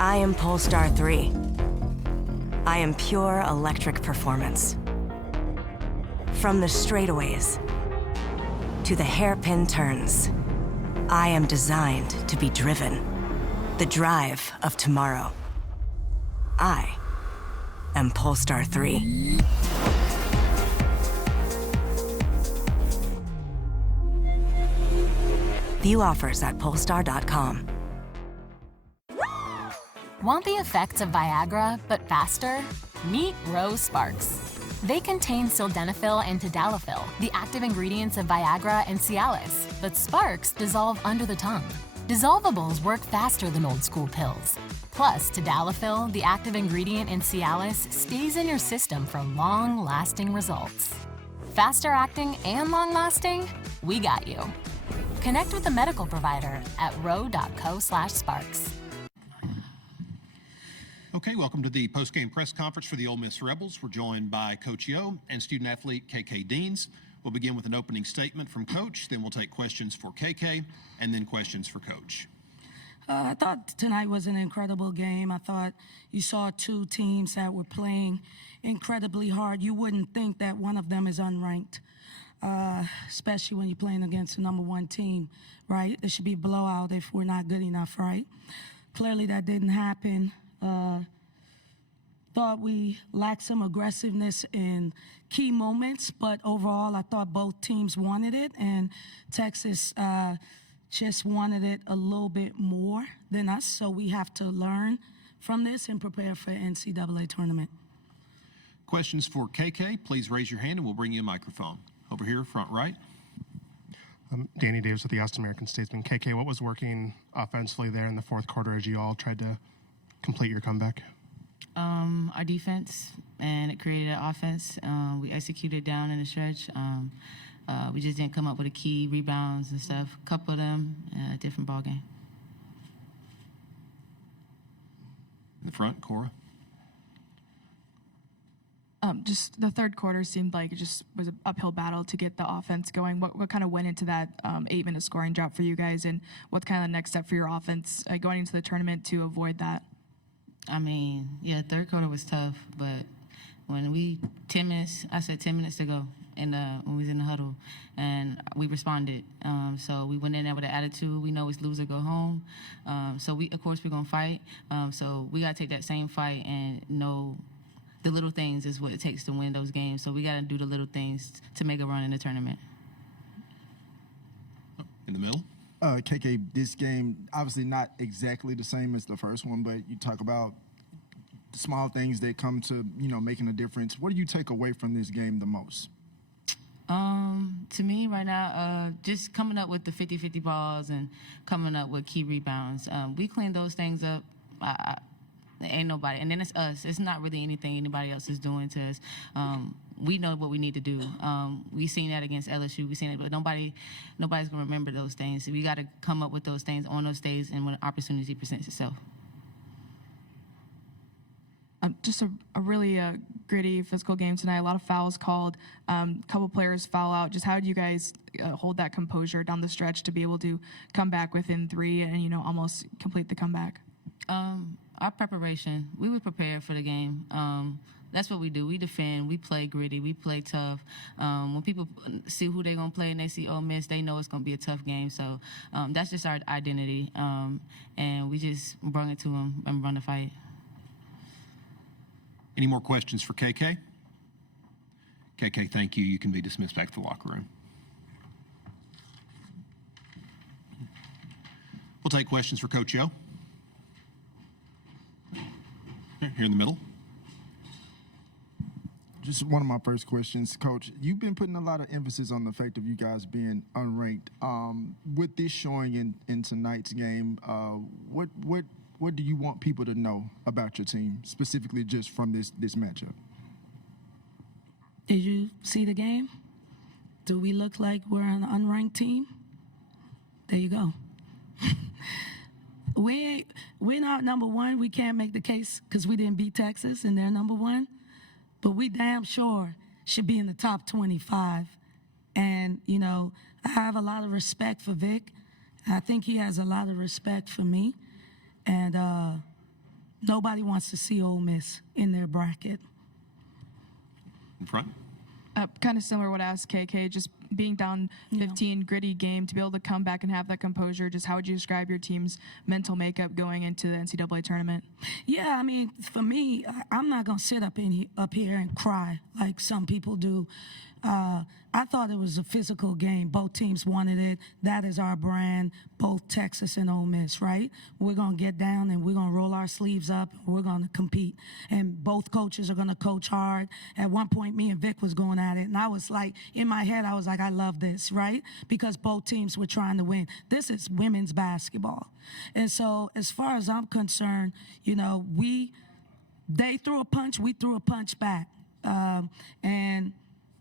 I am Polestar 3. I am pure electric performance. From the straightaways to the hairpin turns, I am designed to be driven. The drive of tomorrow. I am Polestar 3. View offers at polestar.com. Want the effects of Viagra, but faster? Meet Rose Sparks. They contain sildenafil and tadalafil, the active ingredients of Viagra and Cialis, but Sparks dissolve under the tongue. Dissolvables work faster than old-school pills. Plus, tadalafil, the active ingredient in Cialis, stays in your system for long-lasting results. Faster acting and long-lasting? We got you. Connect with a medical provider at ro.co/sparks. Okay, welcome to the post-game press conference for the Ole Miss Rebels. We're joined by Coach Yo and student-athlete KK Deans. We'll begin with an opening statement from Coach, then we'll take questions for KK, and then questions for Coach. I thought tonight was an incredible game. I thought you saw two teams that were playing incredibly hard. You wouldn't think that one of them is unranked, especially when you're playing against the #1 team, right? It should be a blowout if we're not good enough, right? Clearly that didn't happen. Thought we lacked some aggressiveness in key moments, but overall I thought both teams wanted it, and Texas just wanted it a little bit more than us, so we have to learn from this and prepare for the NCAA tournament. Questions for KK, please raise your hand and we'll bring you a microphone. Over here, front right. Danny Davis with the Austin American Statesman. KK, what was working offensively there in the fourth quarter as you all tried to complete your comeback? Our defense, and it created an offense. We executed down in the stretch. We just didn't come up with the key rebounds and stuff. A couple of them, different ball game. In the front, Cora. Just the third quarter seemed like it just was an uphill battle to get the offense going. What kind of went into that 8-minute scoring drought for you guys, and what's kind of the next step for your offense going into the tournament to avoid that? I mean, yeah, third quarter was tough, but when we 10 minutes, I said 10 minutes to go, and when we was in the huddle, and we responded. So we went in there with an attitude. We know it's lose or go home. So of course, we're gonna fight. So we gotta take that same fight and know the little things is what it takes to win those games. So we gotta do the little things to make a run in the tournament. In the middle. KK, this game, obviously not exactly the same as the first one, but you talk about the small things that come to, making a difference. What do you take away from this game the most? To me right now, just coming up with the 50-50 balls and coming up with key rebounds. We clean those things up. Ain't nobody. And then it's us. It's not really anything anybody else is doing to us. We know what we need to do. We seen that against LSU. We seen it, but nobody's gonna remember those things. So we got to come up with those things on those days and when an opportunity presents itself. Just a really gritty physical game tonight. A lot of fouls called. A couple players foul out. Just how do you guys hold that composure down the stretch to be able to come back within 3 and almost complete the comeback? Our preparation. We were prepared for the game. That's what we do. We defend. We play gritty. We play tough. When people see who they're going to play and they see Ole Miss, they know it's going to be a tough game. So that's just our identity. And we just bring it to them and run the fight. Any more questions for KK? KK, thank you. You can be dismissed back to the locker room. We'll take questions for Coach Yo. Here in the middle. Just one of my first questions, Coach. You've been putting a lot of emphasis on the fact of you guys being unranked. With this showing in tonight's game, what do you want people to know about your team, specifically just from this matchup? Did you see the game? Do we look like we're an unranked team? There you go. We're not #1. We can't make the case because we didn't beat Texas and they're #1. But we damn sure should be in the top 25. And, I have a lot of respect for Vic. I think he has a lot of respect for me. And Nobody wants to see Ole Miss in their bracket. In front. Kind of similar to what I asked KK, just being down 15, gritty game, to be able to come back and have that composure. Just how would you describe your team's mental makeup going into the NCAA tournament? Yeah, I mean, for me, I'm not going to sit up here and cry like some people do. I thought it was a physical game. Both teams wanted it. That is our brand, both Texas and Ole Miss, right? We're going to get down and we're going to roll our sleeves up and we're going to compete. And both coaches are going to coach hard. At one point, me and Vic was going at it, and I was like, in my head, I was like, I love this, right? Because both teams were trying to win. This is women's basketball. And so as far as I'm concerned, you know, they threw a punch, we threw a punch back. And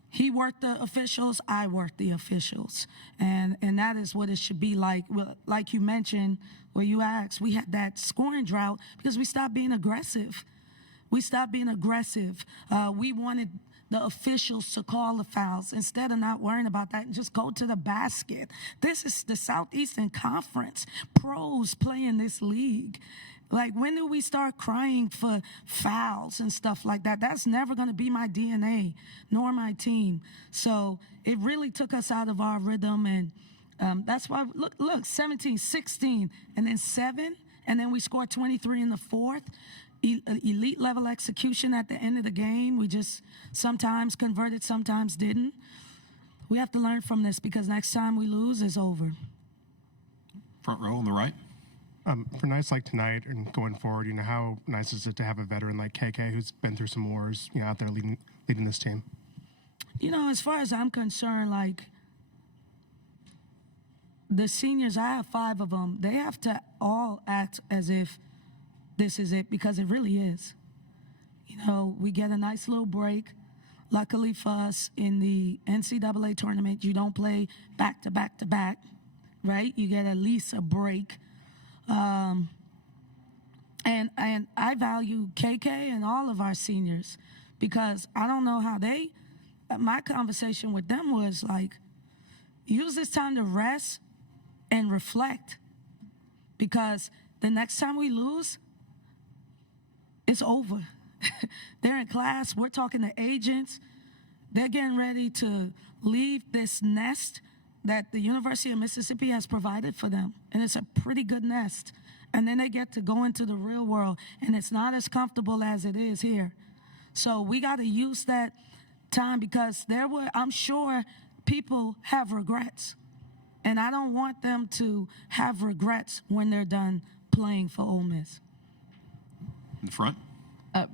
he worked the officials, I worked the officials. And that is what it should be like. Like you mentioned, where you asked, we had that scoring drought because we stopped being aggressive. We stopped being aggressive. We wanted the officials to call the fouls instead of not worrying about that and just go to the basket. This is the Southeastern Conference. Pros play in this league. Like, when do we start crying for fouls and stuff like that? That's never going to be my DNA, nor my team. So it really took us out of our rhythm, and that's why, look, 17, 16, and then 7, and then we scored 23 in the fourth. Elite level execution at the end of the game. We just sometimes converted, sometimes didn't. We have to learn from this because next time we lose, it's over. Front row on the right. For nights like tonight and going forward, you know, how nice is it to have a veteran like KK who's been through some wars, you know, out there leading this team? You know, as far as I'm concerned, like, the seniors, I have 5 of them, they have to all act as if this is it, because it really is. You know, we get a nice little break. Luckily for us, in the NCAA tournament, you don't play back to back to back, right? You get at least a break. And I value KK and all of our seniors because I don't know how my conversation with them was like, use this time to rest and reflect, because the next time we lose, it's over. They're in class, we're talking to agents, they're getting ready to leave this nest that the University of Mississippi has provided for them. And it's a pretty good nest. And then they get to go into the real world, and it's not as comfortable as it is here. So we got to use that time, because I'm sure people have regrets. And I don't want them to have regrets when they're done playing for Ole Miss. In front.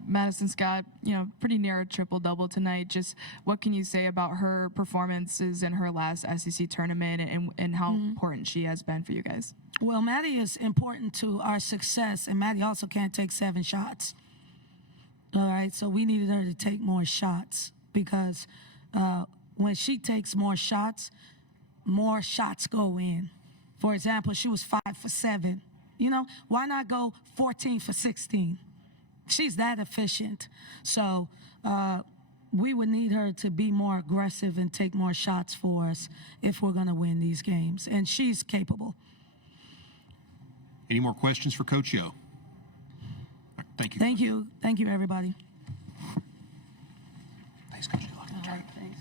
Madison Scott, you know, pretty near a triple-double tonight. Just what can you say about her performances in her last SEC tournament and how important she has been for you guys? Well, Maddie is important to our success, and Maddie also can't take 7 shots. All right, so we needed her to take more shots, because when she takes more shots go in. For example, she was 5 for 7. You know, why not go 14 for 16? She's that efficient. So we would need her to be more aggressive and take more shots for us if we're going to win these games. And she's capable. Any more questions for Coach Yo? Right, thank you. Thank you. Thank you, everybody. Thanks, Coach. Good luck. All right, thanks.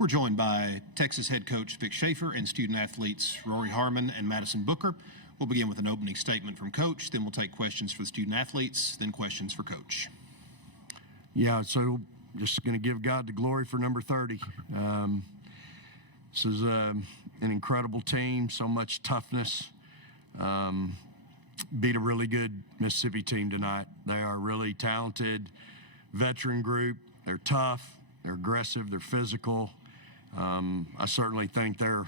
We're joined by Texas head coach Vic Schaefer and student athletes Rori Harmon and Madison Booker. We'll begin with an opening statement from Coach, then we'll take questions for the student athletes, then questions for Coach. Yeah, so just going to give God the glory for number 30. This is an incredible team, so much toughness. Beat a really good Mississippi team tonight. They are a really talented veteran group. They're tough, they're aggressive, they're physical. I certainly think they're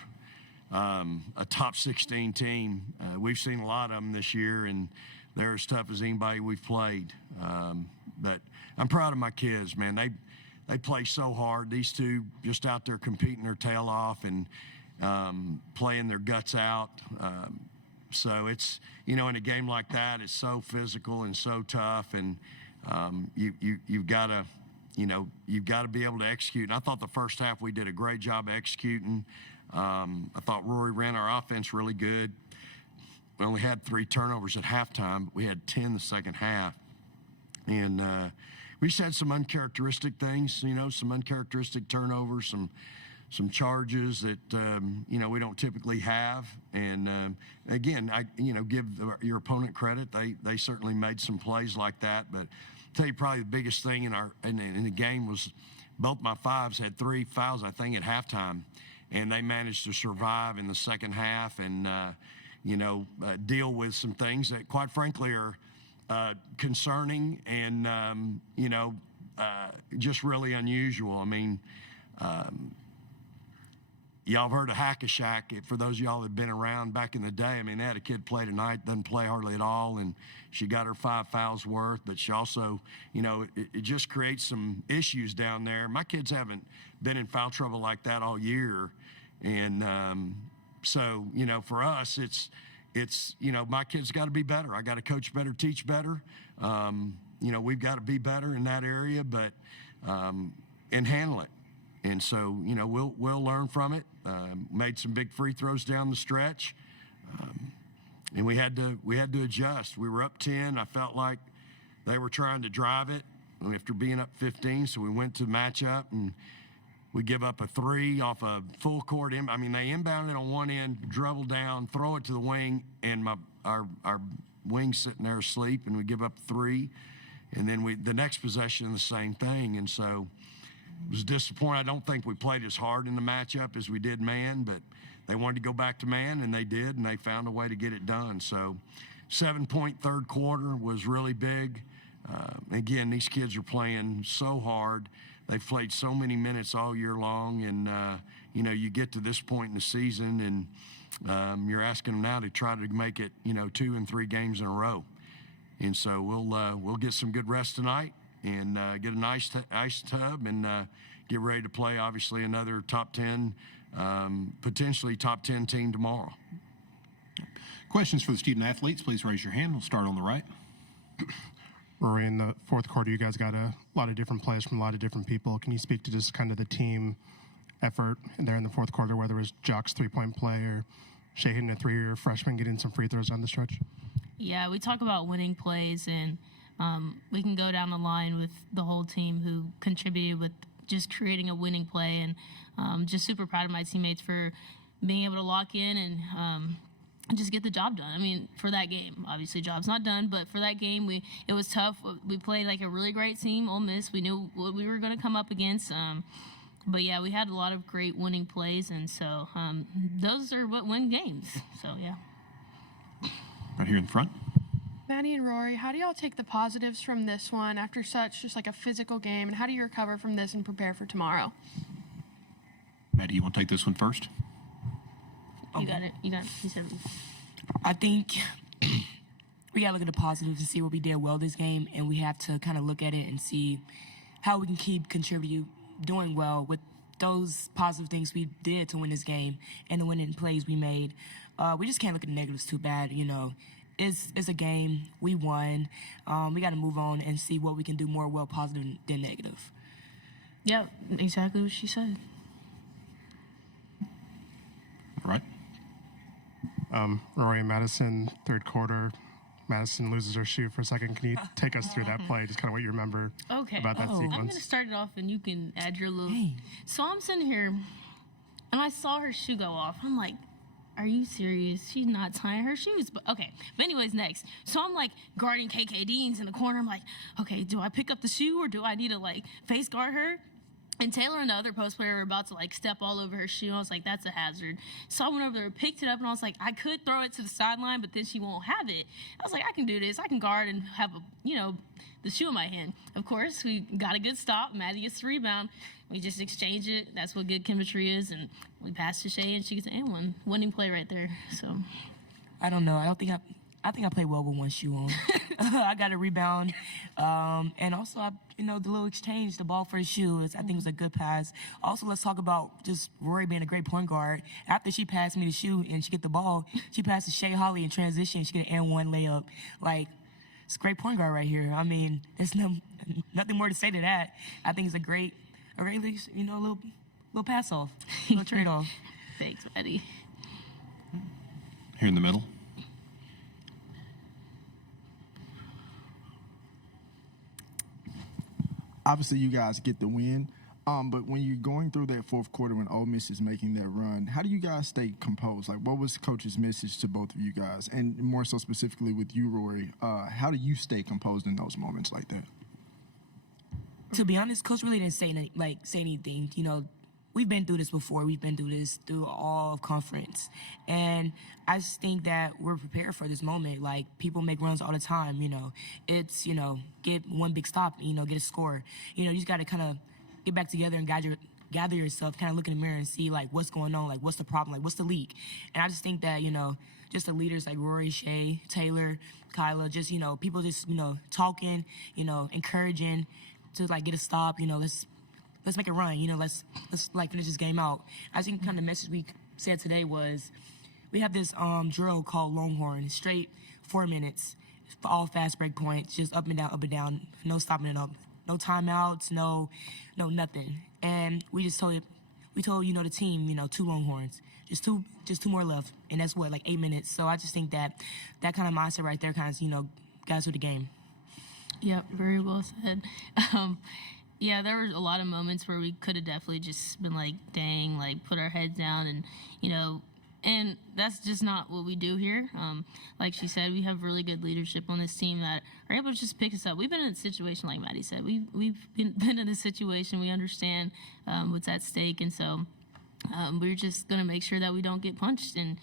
a top 16 team. We've seen a lot of them this year, and they're as tough as anybody we've played. But I'm proud of my kids, man. They play so hard. These two just out there competing their tail off and playing their guts out. So it's, in a game like that, it's so physical and so tough, and you've got to, you've got to be able to execute. And I thought the first half we did a great job executing. I thought Rori ran our offense really good. We only had 3 turnovers at halftime, but we had 10 the second half. And we just had some uncharacteristic things, some uncharacteristic turnovers, some charges that, we don't typically have. And again, I give your opponent credit. They certainly made some plays like that. But I'll tell you, probably the biggest thing in the game was both my fives had 3 fouls, I think, at halftime. And they managed to survive in the second half and, deal with some things that, quite frankly, are concerning and, just really unusual. I mean, y'all have heard of Hack-a-Shack. For those of y'all that have been around back in the day, I mean, they had a kid play tonight, doesn't play hardly at all, and she got her 5 fouls worth, but she also, it just creates some issues down there. My kids haven't been in foul trouble like that all year, and so, for us, it's my kids got to be better. I got to coach better, teach better. We've got to be better in that area, but and handle it. And so, we'll learn from it. Made some big free throws down the stretch, and we had to adjust. We were up 10. I felt like they were trying to drive it after being up 15. So we went to matchup, and we give up a 3 off a full court. They inbounded on one end, dribble down, throw it to the wing, and our wing's sitting there asleep, and we give up 3. And then the next possession, the same thing. And so it was disappointing. I don't think we played as hard in the matchup as we did man, but they wanted to go back to man, and they did, and they found a way to get it done. So 7-point third quarter was really big. Again, these kids are playing so hard. They've played so many minutes all year long, and, you get to this point in the season, and you're asking them now to try to make it, 2 and 3 games in a row. And so we'll get some good rest tonight and get a nice ice tub and get ready to play, obviously, another top 10, potentially top 10 team tomorrow. Questions for the student athletes, please raise your hand. We'll start on the right. Rori, in the fourth quarter, you guys got a lot of different plays from a lot of different people. Can you speak to just kind of the team effort there in the fourth quarter, whether it was Jock's 3-point play or Shea hitting a 3 or freshman getting some free throws on the stretch? Yeah, we talk about winning plays, and we can go down the line with the whole team who contributed with just creating a winning play, and just super proud of my teammates for being able to lock in and just get the job done. I mean, for that game, obviously job's not done, but for that game, it was tough. We played like a really great team, Ole Miss. We knew what we were going to come up against. But yeah, we had a lot of great winning plays, and so those are what win games. So yeah. Right here in the front. Maddie and Rori, how do y'all take the positives from this one after such just like a physical game, and how do you recover from this and prepare for tomorrow? Maddie, you want to take this one first? You got it. You said it. I think we got to look at the positives and see what we did well this game, and we have to kind of look at it and see how we can keep doing well with those positive things we did to win this game and the winning plays we made. We just can't look at the negatives too bad, It's a game. We won. We got to move on and see what we can do more well positive than negative. Yep, exactly what she said. All right. Rori and Madison, third quarter, Madison loses her shoe for a second. Can you take us through that play, just kind of what you remember about that sequence? I'm going to start it off, and you can add your little. So I'm sitting here, and I saw her shoe go off. I'm like, are you serious? She's not tying her shoes. But okay. But anyways, next. So I'm like guarding KK Deans in the corner. I'm like, okay, do I pick up the shoe or do I need to like face guard her? And Taylor and the other post player were about to like step all over her shoe. I was like, that's a hazard. So I went over there, picked it up, and I was like, I could throw it to the sideline, but then she won't have it. I was like, I can do this. I can guard and have the shoe in my hand. Of course, we got a good stop. Maddie gets the rebound. We just exchange it. That's what good chemistry is. And we pass to Shay, and she gets an and one. Winning play right there. So I don't know. I think I played well with one shoe on. I got a rebound. And also, the little exchange, the ball for the shoe, I think it was a good pass. Also, let's talk about just Rori being a great point guard. After she passed me the shoe and she get the ball, she passed to Shay Holly in transition. She get an and one layup. Like, it's a great point guard right here. I mean, there's nothing more to say to that. I think it's a great little pass off, little trade off. Thanks, Eddie. Here in the middle. Obviously, you guys get the win, but when you're going through that fourth quarter when Ole Miss is making that run, how do you guys stay composed? Like, what was Coach's message to both of you guys? And more so specifically with you, Rori, how do you stay composed in those moments like that? To be honest, Coach really didn't say anything. We've been through this before. We've been through this through all of conference. And I just think that we're prepared for this moment. Like, people make runs all the time, It's, get one big stop, get a score. You just got to kind of get back together and gather yourself, kind of look in the mirror and see, like, what's going on, like, what's the problem, like, what's the leak. And I just think that, just the leaders like Rori, Shay, Taylor, Kyla, just, people just, talking, encouraging to, like, get a stop, let's make a run, let's like finish this game out. I think kind of the message we said today was we have this drill called Longhorn, straight 4 minutes, all fast break points, just up and down, no stopping it up, no timeouts, no nothing. And we told the team, 2 Longhorns, just two more left, and that's what, like 8 minutes. So I just think that kind of mindset right there kind of got us through the game. Yep, very well said. Yeah, there were a lot of moments where we could have definitely just been like, dang, like put our heads down and, and that's just not what we do here. Like she said, we have really good leadership on this team that are able to just pick us up. We've been in a situation, like Maddie said, we've been in a situation. We understand what's at stake. And so we're just going to make sure that we don't get punched and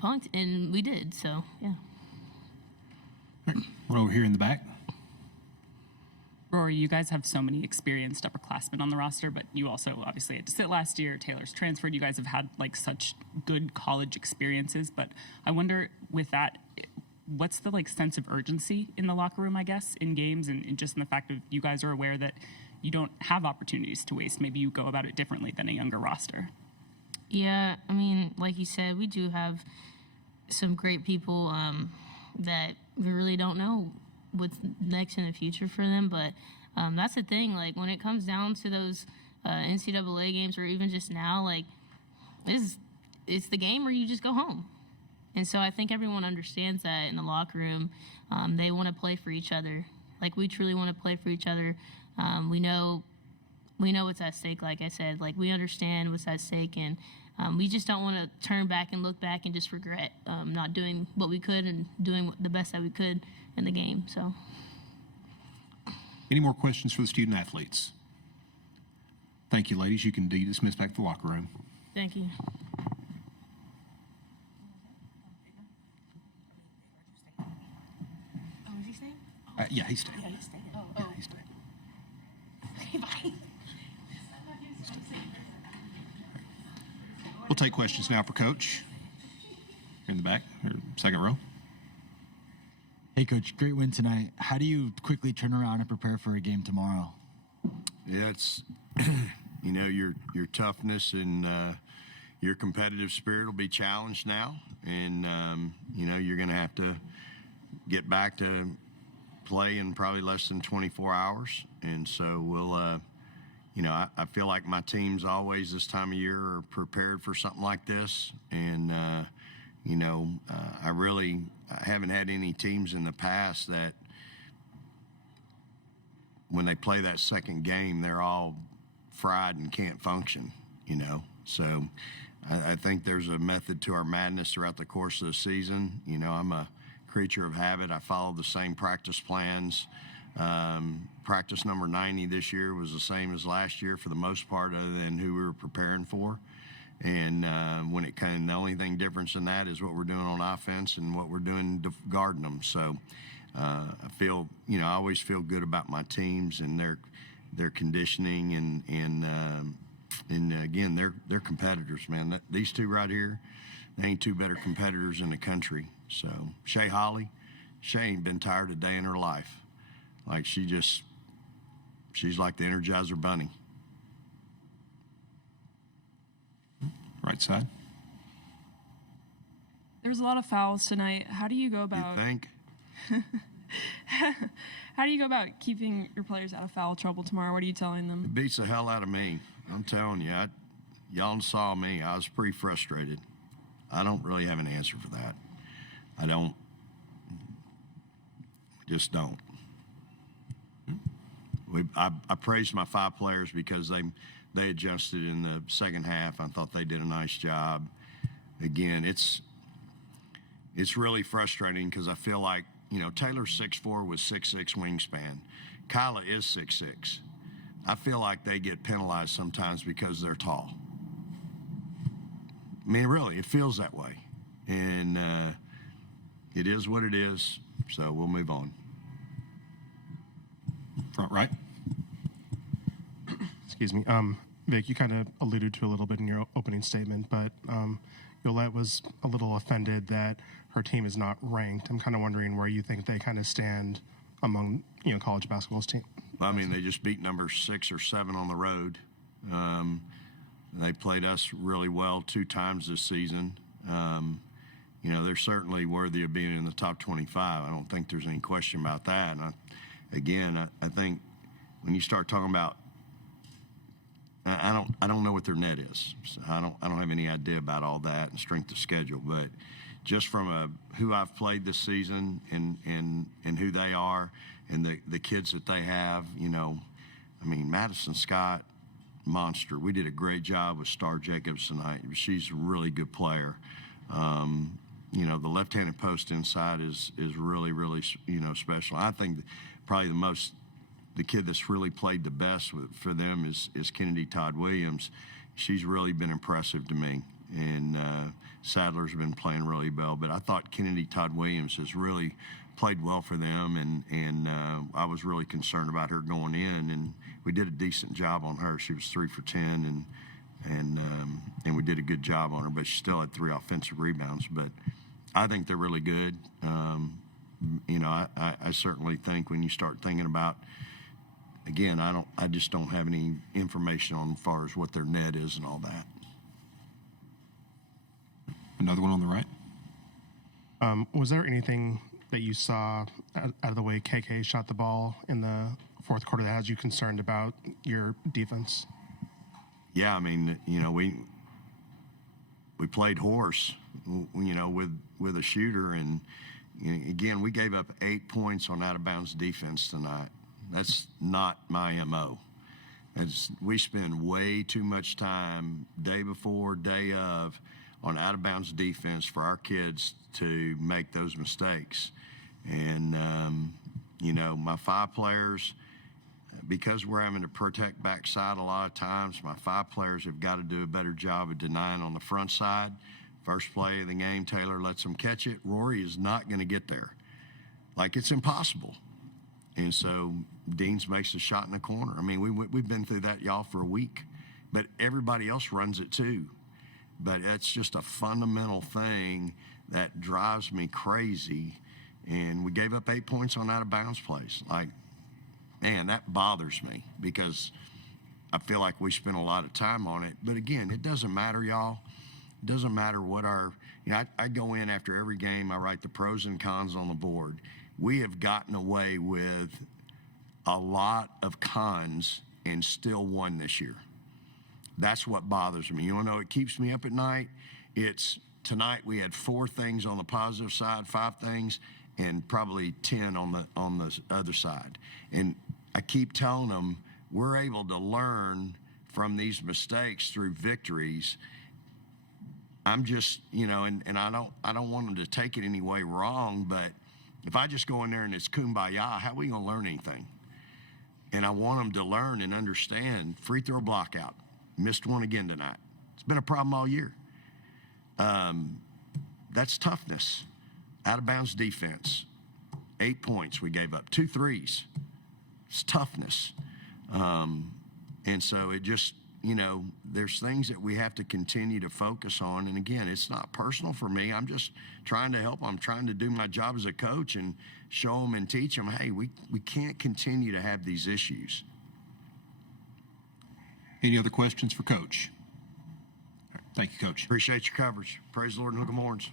punked. And we did. So, yeah. What over here in the back? Rori, you guys have so many experienced upperclassmen on the roster, but you also obviously had to sit last year. Taylor's transferred. You guys have had like such good college experiences, but I wonder with that, what's the like sense of urgency in the locker room, I guess, in games and just in the fact that you guys are aware that you don't have opportunities to waste. Maybe you go about it differently than a younger roster. Yeah, I mean, like you said, we do have some great people that we really don't know what's next in the future for them, but that's the thing. Like when it comes down to those NCAA games, or even just now, like it's the game where you just go home. And so I think everyone understands that in the locker room. They want to play for each other. Like we truly want to play for each other. We know what's at stake. Like I said, like we understand what's at stake, and we just don't want to turn back and look back and just regret not doing what we could and doing the best that we could in the game. So, any more questions for the student athletes? Thank you, ladies. You can dismiss back to the locker room. Thank you. Oh, is he staying? Yeah, he's staying. Yeah, he's staying. Yeah, he's staying. Okay, bye. We'll take questions now for Coach. Here in the back, or second row. Hey, Coach, great win tonight. How do you quickly turn around and prepare for a game tomorrow? Yeah, it's, your toughness and your competitive spirit will be challenged now. And, you're going to have to get back to play in probably less than 24 hours. And so we'll, I feel like my teams always this time of year are prepared for something like this. And, I haven't had any teams in the past that when they play that second game, they're all fried and can't function, So I think there's a method to our madness throughout the course of the season. I'm a creature of habit. I follow the same practice plans. Practice number 90 this year was the same as last year for the most part, other than who we were preparing for. And the only thing difference in that is what we're doing on offense and what we're doing guarding them. So I feel, I always feel good about my teams and their conditioning and again, they're competitors, man. These two right here, they ain't two better competitors in the country. So Shay ain't been tired a day in her life. Like she's like the Energizer Bunny. Right side. There was a lot of fouls tonight. How do you go about? You think? How do you go about keeping your players out of foul trouble tomorrow? What are you telling them? It beats the hell out of me. I'm telling you, y'all saw me. I was pretty frustrated. I don't really have an answer for that. Just don't. I praised my 5 players because they adjusted in the second half. I thought they did a nice job. Again, it's really frustrating because I feel like, Taylor's 6'4" with 6'6" wingspan. Kyla is 6'6". I feel like they get penalized sometimes because they're tall. I mean, really, it feels that way. And it is what it is, so we'll move on. Front right. Excuse me. Vic, you kind of alluded to a little bit in your opening statement, but Yolette was a little offended that her team is not ranked. I'm kind of wondering where you think they kind of stand among, college basketball's team. I mean, they just beat number 6 or 7 on the road. They played us really well 2 times this season. They're certainly worthy of being in the top 25. I don't think there's any question about that. And I think when you start talking about, I don't know what their net is. So I don't have any idea about all that and strength of schedule. But just from who I've played this season and who they are and the kids that they have, Madison Scott, monster. We did a great job with Star Jacobs tonight. She's a really good player. The left-handed post inside is really, really, special. I think probably the kid that's really played the best for them is Kennedy Todd Williams. She's really been impressive to me. And Sadler's been playing really well. But I thought Kennedy Todd Williams has really played well for them. And I was really concerned about her going in. And we did a decent job on her. She was 3 for 10. And we did a good job on her. But she still had 3 offensive rebounds. But I think they're really good. I certainly think when you start thinking about, again, I just don't have any information on as far as what their net is and all that. Another one on the right. Was there anything that you saw out of the way KK shot the ball in the fourth quarter that has you concerned about your defense? Yeah, we played horse, with a shooter, and again, we gave up 8 points on out-of-bounds defense tonight. That's not my MO. We spend way too much time day before, day of, on out-of-bounds defense for our kids to make those mistakes. And, my 5 players, because we're having to protect backside a lot of times, my 5 players have got to do a better job of denying on the front side. First play of the game, Taylor lets them catch it. Rori is not going to get there. Like, it's impossible. And so Deans makes a shot in the corner. We've been through that, y'all, for a week. But everybody else runs it too. But that's just a fundamental thing that drives me crazy. And we gave up 8 points on out-of-bounds plays. Man, that bothers me because I feel like we spent a lot of time on it. But again, it doesn't matter, y'all. It doesn't matter what I go in after every game, I write the pros and cons on the board. We have gotten away with a lot of cons and still won this year. That's what bothers me. You want to know what keeps me up at night? It's tonight we had 4 things on the positive side, 5 things, and probably 10 on the other side. And I keep telling them we're able to learn from these mistakes through victories. I'm just, and I don't want them to take it any way wrong, but if I just go in there and it's kumbaya, how are we going to learn anything? And I want them to learn and understand. Free throw block out. Missed one again tonight. It's been a problem all year. That's toughness. Out of bounds defense. 8 points we gave up. 2 threes. It's toughness. And so it just, there's things that we have to continue to focus on. And again, it's not personal for me. I'm just trying to help. I'm trying to do my job as a coach and show them and teach them, hey, we can't continue to have these issues. Any other questions for Coach? Thank you, Coach. Appreciate your coverage. Praise the Lord and Hook 'em horns.